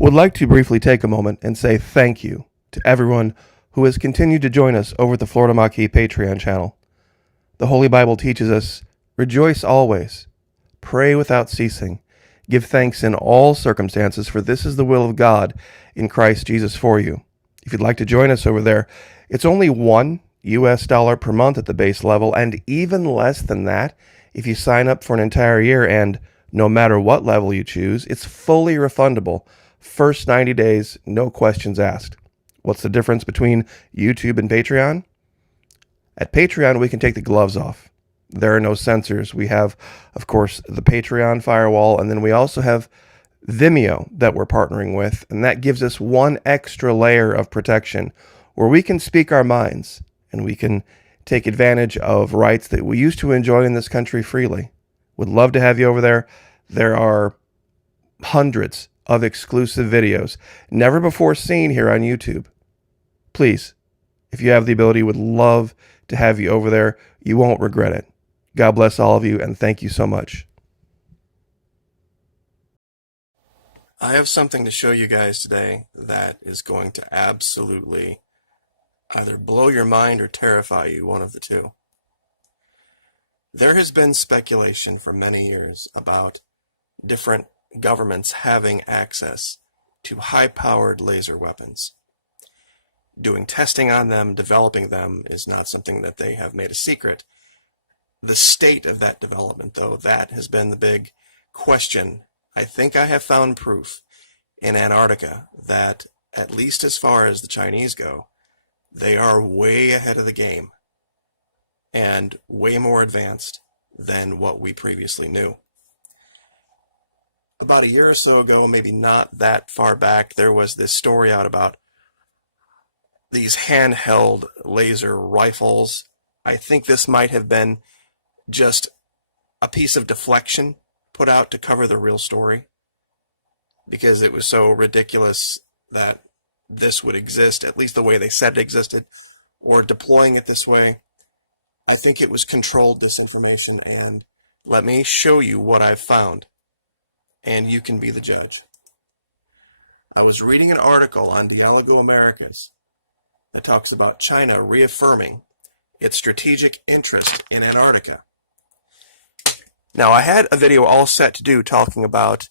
Would like to briefly take a moment and say thank you to everyone who has continued to join us over at the Florida Maquis Patreon channel. The Holy Bible teaches us, rejoice always, pray without ceasing, give thanks in all circumstances, for this is the will of God in Christ Jesus for you. If you'd like to join us over there, it's only $1 per month at the base level, and even less than that if you sign up for an entire year, and no matter what level you choose, it's fully refundable. First 90 days, no questions asked. What's the difference between YouTube and Patreon? At Patreon, we can take the gloves off. There are no censors. We have, of course, the Patreon firewall, and then we also have Vimeo that we're partnering with, and that gives us one extra layer of protection where we can speak our minds and we can take advantage of rights that we used to enjoy in this country freely. Would love to have you over there. There are hundreds of exclusive videos never before seen here on YouTube. Please, if you have the ability, would love to have you over there. You won't regret it. God bless all of you, and thank you so much. I have something to show you guys today that is going to absolutely either blow your mind or terrify you, one of the two. There has been speculation for many years about different governments having access to high-powered laser weapons. Doing testing on them, developing them, is not something that they have made a secret. The state of that development, though, that has been the big question. I think I have found proof in Antarctica that, at least as far as the Chinese go, they are way ahead of the game and way more advanced than what we previously knew. About a year or so ago, maybe not that far back, there was this story out about these handheld laser rifles. I think this might have been just a piece of deflection put out to cover the real story, because it was so ridiculous that this would exist, at least the way they said it existed, or deploying it this way. I think it was controlled disinformation, and let me show you what I've found, and you can be the judge. I was reading an article on Dialogo Americas that talks about China reaffirming its strategic interest in Antarctica. Now, I had a video all set to do talking about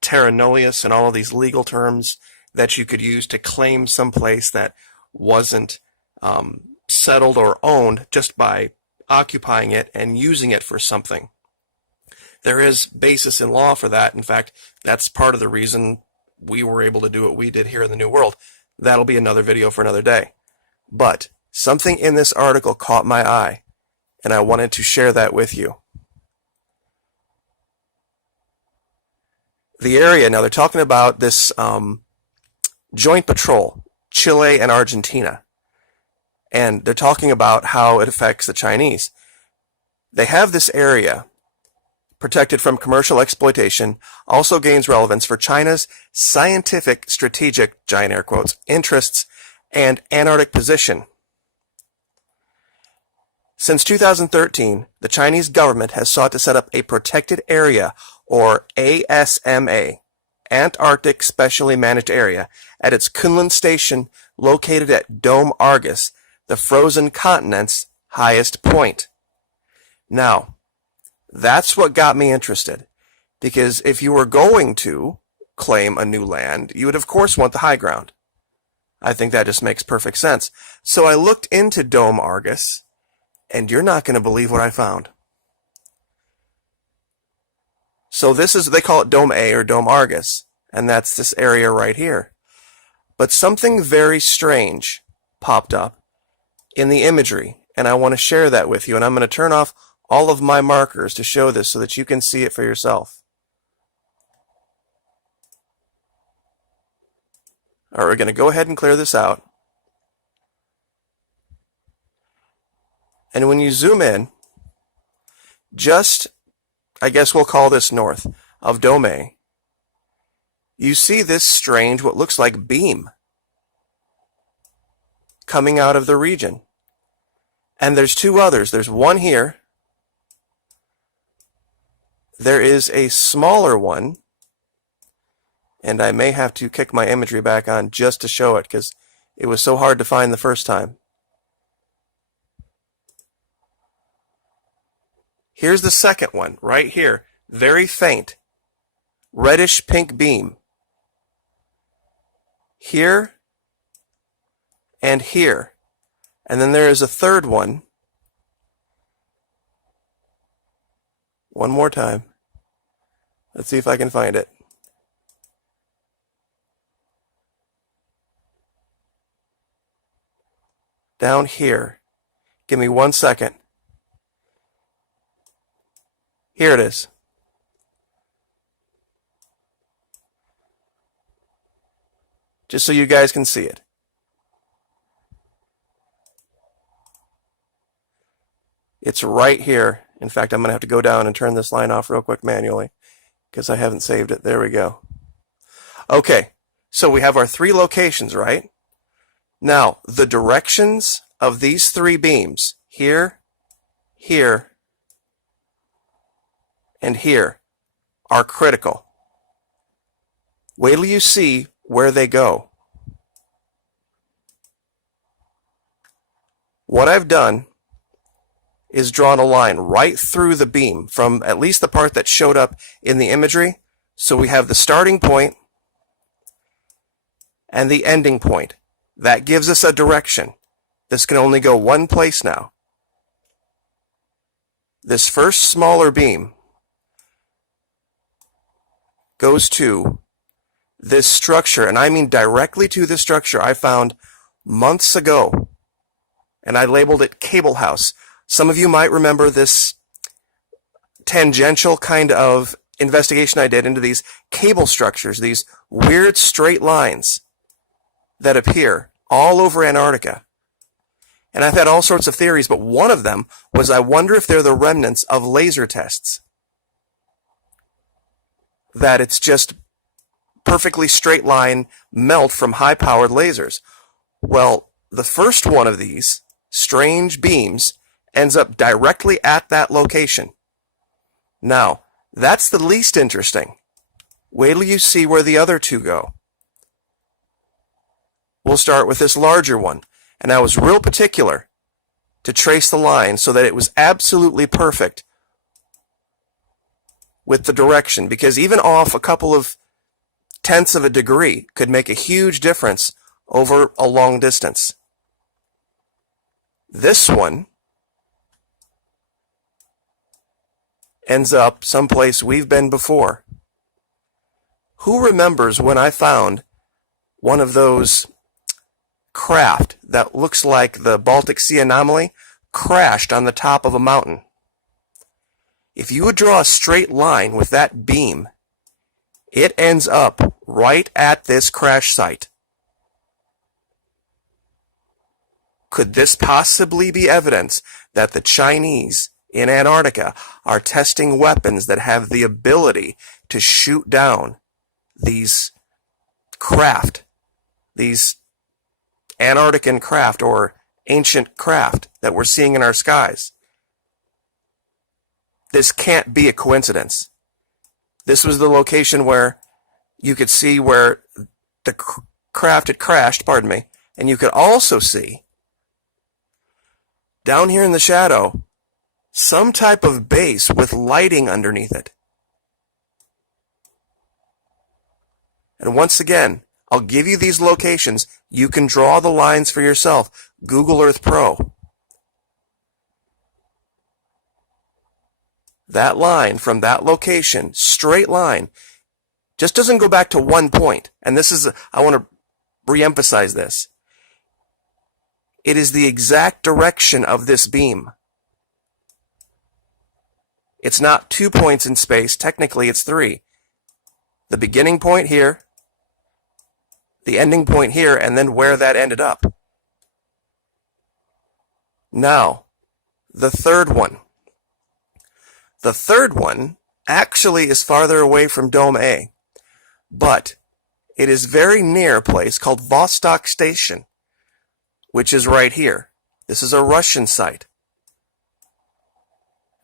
terra nullius and all of these legal terms that you could use to claim someplace that wasn't settled or owned just by occupying it and using it for something. There is basis in law for that. In fact, that's part of the reason we were able to do what we did here in the New World. That'll be another video for another day. But something in this article caught my eye, and I wanted to share that with you. The area, now they're talking about this joint patrol, Chile and Argentina. And they're talking about how it affects the Chinese. They have this area protected from commercial exploitation, also gains relevance for China's scientific, strategic, giant air quotes, interests and Antarctic position. Since 2013, the Chinese government has sought to set up a protected area, or ASMA, Antarctic Specially Managed Area, at its Kunlun station located at Dome Argus, the frozen continent's highest point. Now, that's what got me interested, because if you were going to claim a new land, you would of course want the high ground. I think that just makes perfect sense. So I looked into Dome Argus, and you're not going to believe what I found. So this is, they call it Dome A or Dome Argus, and that's this area right here. But something very strange popped up in the imagery, and I want to share that with you, and I'm going to turn off all of my markers to show this so that you can see it for yourself. All right, we're going to go ahead and clear this out. And when you zoom in, just, I guess we'll call this north of Dome A, you see this strange, what looks like beam coming out of the region. And there's two others. There's one here. There is a smaller one And I may have to kick my imagery back on just to show it because it was so hard to find the first time. Here's the second one right here. Very faint. Reddish pink beam. Here and here. And then there is a third one. One more time. Let's see if I can find it. Down here. Give me 1 second. Here it is. Just so you guys can see it. It's right here. In fact, I'm going to have to go down and turn this line off real quick manually because I haven't saved it. There we go. Okay, so we have our 3 locations, right? Now, the directions of these 3 beams, here, here, and here, are critical. Wait till you see where they go. What I've done is drawn a line right through the beam from at least the part that showed up in the imagery. So we have the starting point and the ending point. That gives us a direction. This can only go one place now. This first smaller beam goes to this structure, and I mean directly to this structure I found months ago, and I labeled it Cable House. Some of you might remember this tangential kind of investigation I did into these cable structures, these weird straight lines that appear all over Antarctica. And I've had all sorts of theories, but one of them was I wonder if they're the remnants of laser tests. That it's just perfectly straight line melt from high-powered lasers. Well, the first one of these strange beams ends up directly at that location. Now, that's the least interesting. Wait till you see where the other 2 go. We'll start with this larger one. And I was real particular to trace the line so that it was absolutely perfect with the direction, because even off a couple of tenths of a degree could make a huge difference over a long distance. This one ends up someplace we've been before. Who remembers when I found one of those craft that looks like the Baltic Sea anomaly crashed on the top of a mountain? If you would draw a straight line with that beam, it ends up right at this crash site. Could this possibly be evidence that the Chinese in Antarctica are testing weapons that have the ability to shoot down these craft, these Antarctican craft or ancient craft that we're seeing in our skies? This can't be a coincidence. This was the location where you could see where the craft had crashed, pardon me, and you could also see down here in the shadow some type of base with lighting underneath it. And once again, I'll give you these locations. You can draw the lines for yourself. Google Earth Pro. That line from that location, straight line, just doesn't go back to one point. And this is, I want to re-emphasize this. It is the exact direction of this beam. It's not 2 points in space. Technically, it's 3. The beginning point here, the ending point here, and then where that ended up. Now, the third one. The third one actually is farther away from Dome A, but it is very near a place called VOSTOK Station, which is right here. This is a Russian site.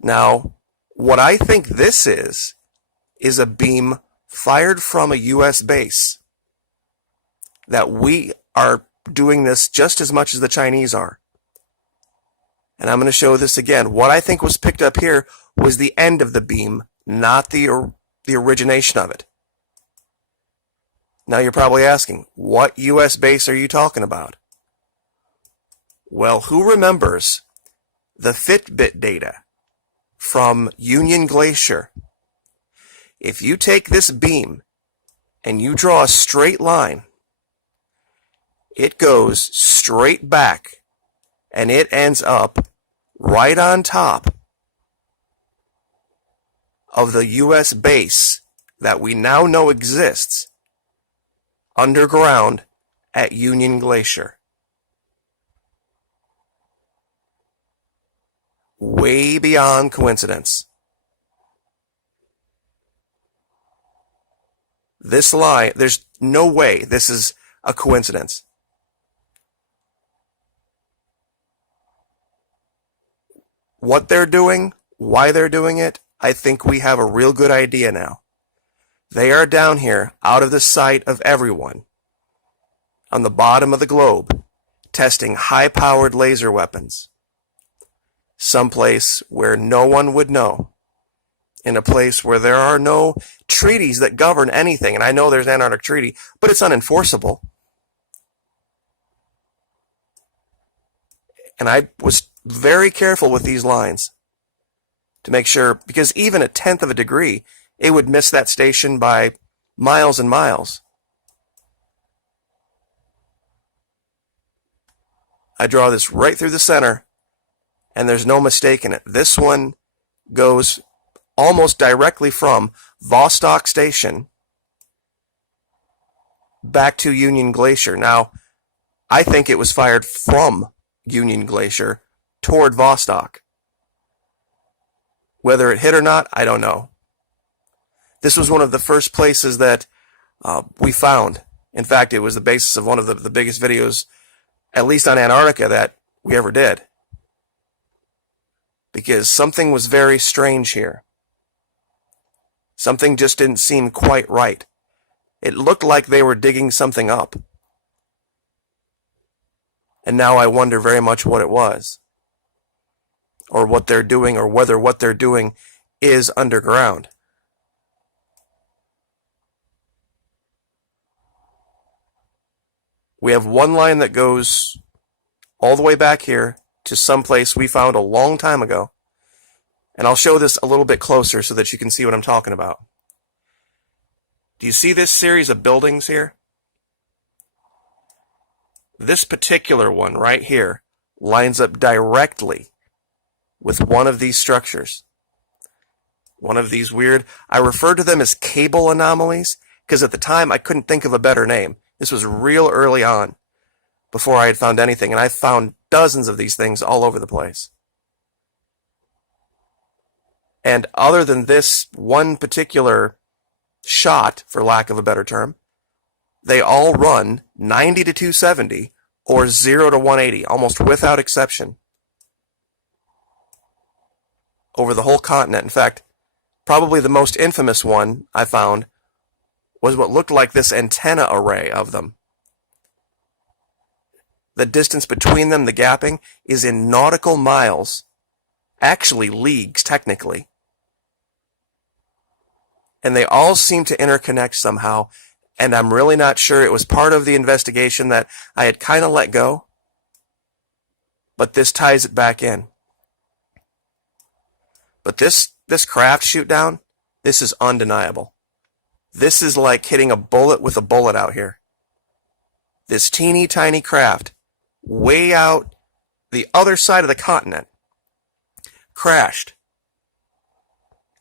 Now, what I think this is a beam fired from a U.S. base, that we are doing this just as much as the Chinese are. And I'm going to show this again. What I think was picked up here was the end of the beam, not the origination of it. Now you're probably asking, what U.S. base are you talking about? Well, who remembers the Fitbit data from Union Glacier? If you take this beam and you draw a straight line, it goes straight back and it ends up right on top of the U.S. base that we now know exists underground at Union Glacier. Way beyond coincidence. This line, there's no way this is a coincidence. What they're doing, why they're doing it, I think we have a real good idea now. They are down here, out of the sight of everyone, on the bottom of the globe, testing high-powered laser weapons. Someplace where no one would know. In a place where there are no treaties that govern anything. And I know there's an Antarctic Treaty, but it's unenforceable. And I was very careful with these lines to make sure, because even a tenth of a degree, it would miss that station by miles and miles. I draw this right through the center, and there's no mistake in it. This one goes almost directly from VOSTOK Station back to Union Glacier. Now, I think it was fired from Union Glacier toward VOSTOK. Whether it hit or not, I don't know. This was one of the first places that we found. In fact, it was the basis of one of the biggest videos, at least on Antarctica, that we ever did. Because something was very strange here. Something just didn't seem quite right. It looked like they were digging something up. And now I wonder very much what it was. Or what they're doing, or whether what they're doing is underground. We have one line that goes all the way back here to some place we found a long time ago. And I'll show this a little bit closer so that you can see what I'm talking about. Do you see this series of buildings here? This particular one right here lines up directly with one of these structures. One of these weird, I refer to them as cable anomalies, because at the time I couldn't think of a better name. This was real early on, before I had found anything, and I found dozens of these things all over the place. And other than this one particular shot, for lack of a better term, they all run 90 to 270 or 0 to 180, almost without exception, over the whole continent. In fact, probably the most infamous one I found was what looked like this antenna array of them. The distance between them, the gapping, is in nautical miles, actually leagues technically. And they all seem to interconnect somehow, and I'm really not sure. It was part of the investigation that I had kind of let go, but this ties it back in. But this craft shoot down, this is undeniable. This is like hitting a bullet with a bullet out here. This teeny tiny craft, way out the other side of the continent, crashed.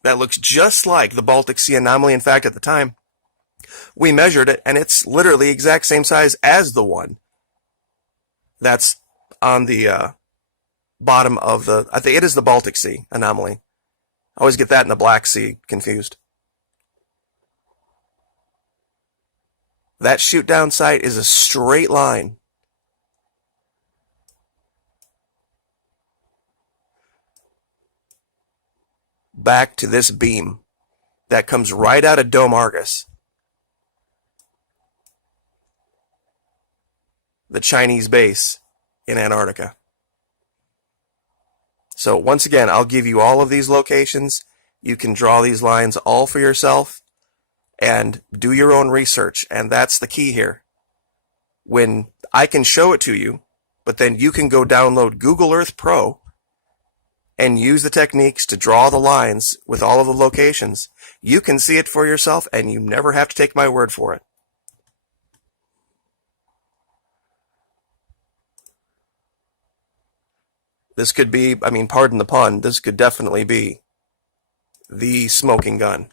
That looks just like the Baltic Sea anomaly. In fact, at the time, we measured it, and it's literally the exact same size as the one that's on the bottom of the, I think it is the Baltic Sea anomaly. I always get that and the Black Sea confused. That shoot down site is a straight line. Back to this beam that comes right out of Dome Argus, the Chinese base in Antarctica. So once again, I'll give you all of these locations. You can draw these lines all for yourself and do your own research. And that's the key here. When I can show it to you, but then you can go download Google Earth Pro and use the techniques to draw the lines with all of the locations. You can see it for yourself and you never have to take my word for it. This could be, I mean, pardon the pun, this could definitely be the smoking gun.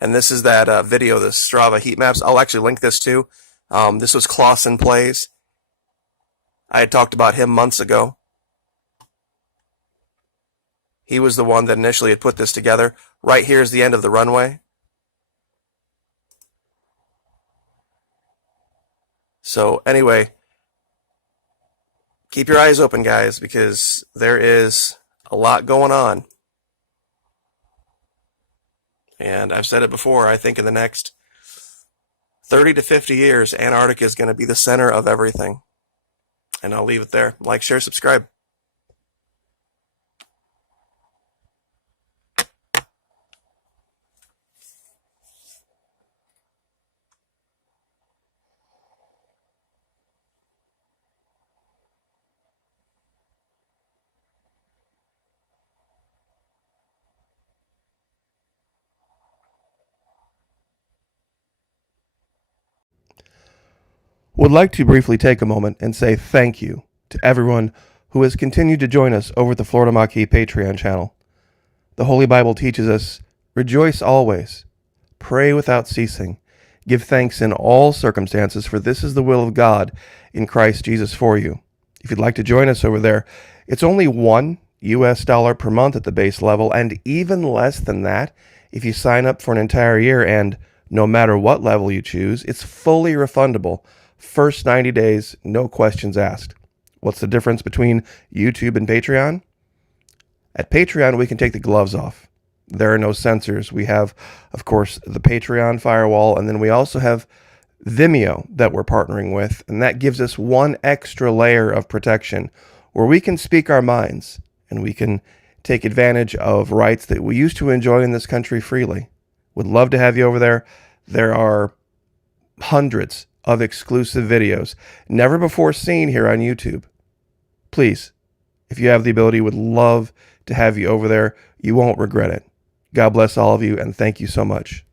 And this is that video, the Strava heat maps. I'll actually link this too. This was Clausen Plays. I had talked about him months ago. He was the one that initially had put this together. Right here is the end of the runway. So anyway, keep your eyes open, guys, because there is a lot going on. And I've said it before, I think in the next 30 to 50 years, Antarctica is going to be the center of everything. And I'll leave it there. Like, share, subscribe. Would like to briefly take a moment and say thank you to everyone who has continued to join us over at the Florida Maquis Patreon channel. The Holy Bible teaches us, rejoice always, pray without ceasing, give thanks in all circumstances, for this is the will of God in Christ Jesus for you. If you'd like to join us over there, it's only $1 per month at the base level, and even less than that if you sign up for an entire year, and no matter what level you choose, it's fully refundable. First 90 days, no questions asked. What's the difference between YouTube and Patreon? At Patreon, we can take the gloves off. There are no censors. We have, of course, the Patreon firewall, and then we also have Vimeo that we're partnering with, and that gives us one extra layer of protection where we can speak our minds and we can take advantage of rights that we used to enjoy in this country freely. Would love to have you over there. There are hundreds of exclusive videos, never before seen here on YouTube. Please, if you have the ability, would love to have you over there. You won't regret it. God bless all of you, and thank you so much.